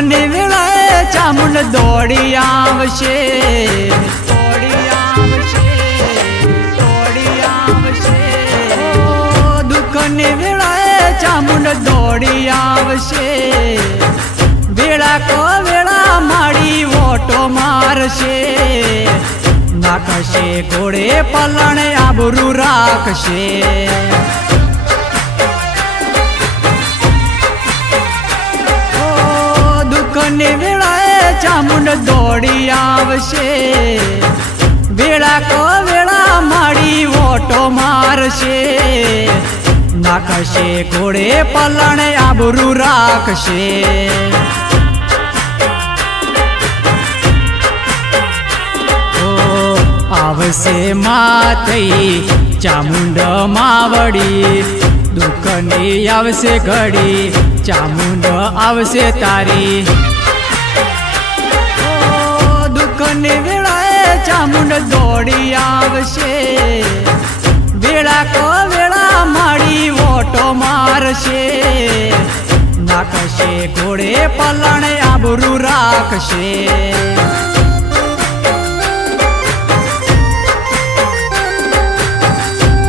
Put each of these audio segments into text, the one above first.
દુઃખની વેળાએ ચામુંડ દોડી આવશે. દોડી આવશે દોડી આવશે. દુઃખની વેળાએ ચામુંડ દોડી આવશે. વેળા કો વેળા માડી ઓટો મારશે. નાખશે ઘોડે પલણે, આબરું રાખશે. દુઃખની વેળાએ ચામુંડ દોડી આવશે. વેળા કો વેળા માડી ઓટો મારશે. નાખશે ઘોડે પલણે, આબરૂ રાખશે. આવશે માથઈ ચામુંડ માવડી. દુઃખની આવશે ઘડી, ચામુંડ આવશે તારી. દુઃખની વેળાએ ચામુંડ દોડી આવશે. વેળા કો વેળા માડી ઓટો મારશે. નાખશે ઘોડે પલણે, આબરૂ રાખશે.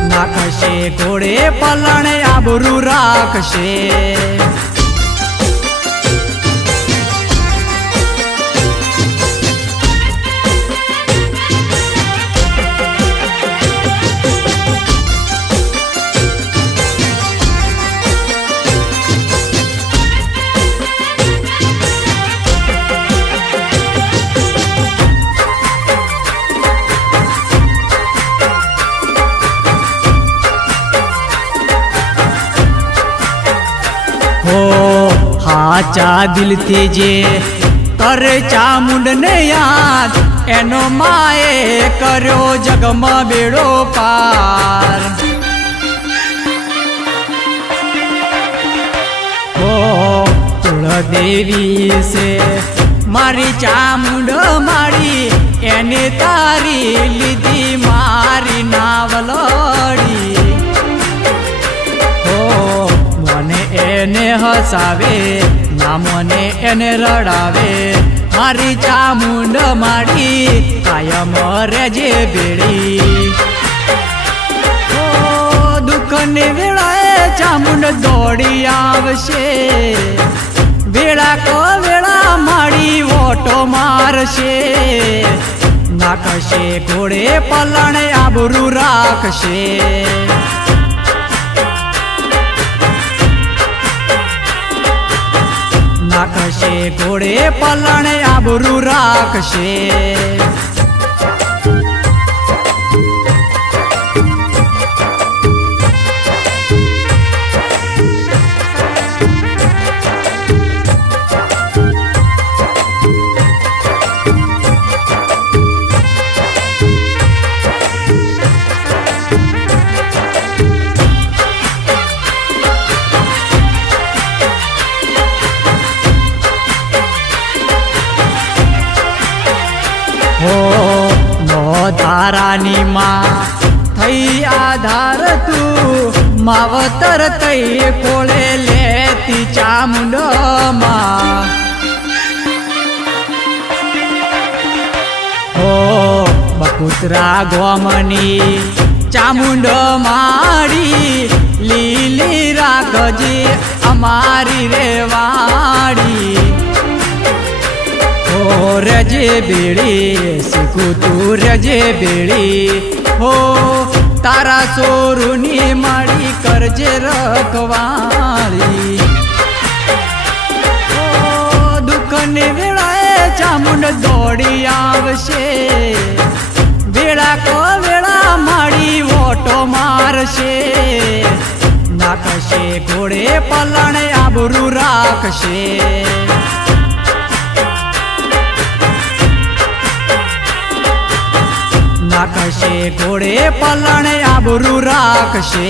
નાખશે ઘોડે પલણે, આબરૂ રાખશે. હાચા દિલથી જે કરે ચામુંડને યાદ, એનો માએ કર્યો જગમાં બેડો પાર. હો કુળદેવી છે, મારી ચામુંડ મારી, એને તારી લીધી મારી નાવલડી. હો, મને એને હસાવે ના મને એને રડાવે. મારી ચામુંડ માડી કાયમ રેજે હો દુઃખની વેળાએ ચામુંડ દોડી આવશે. વેળા કો વેળા માડી ઓટો મારશે. નાખશે ઘોડે પલણે, આબરું રાખશે. પલણે આબરૂ રાખશે. ધારાની માં થઈ આધાર તું. માવતર તઈ કોળે લેતી ચામુંડમાં હો, બકુતરા ગોમની ચામુંડ મારી લીલી રાખજી અમારી રે વાડી હો રજે બેળી શીખું તું રજે બેળી હો, તારા સોરુની માળી કરજે રખવાળી. દુઃખની વેળાએ ચામુંડ દોડી આવશે. વેળા કો વેળા માળી ઓટો મારશે. નાખશે ઘોડે પલણે, આબરું રાખશે. ઘોડે પલણે આબરૂ રાખશે.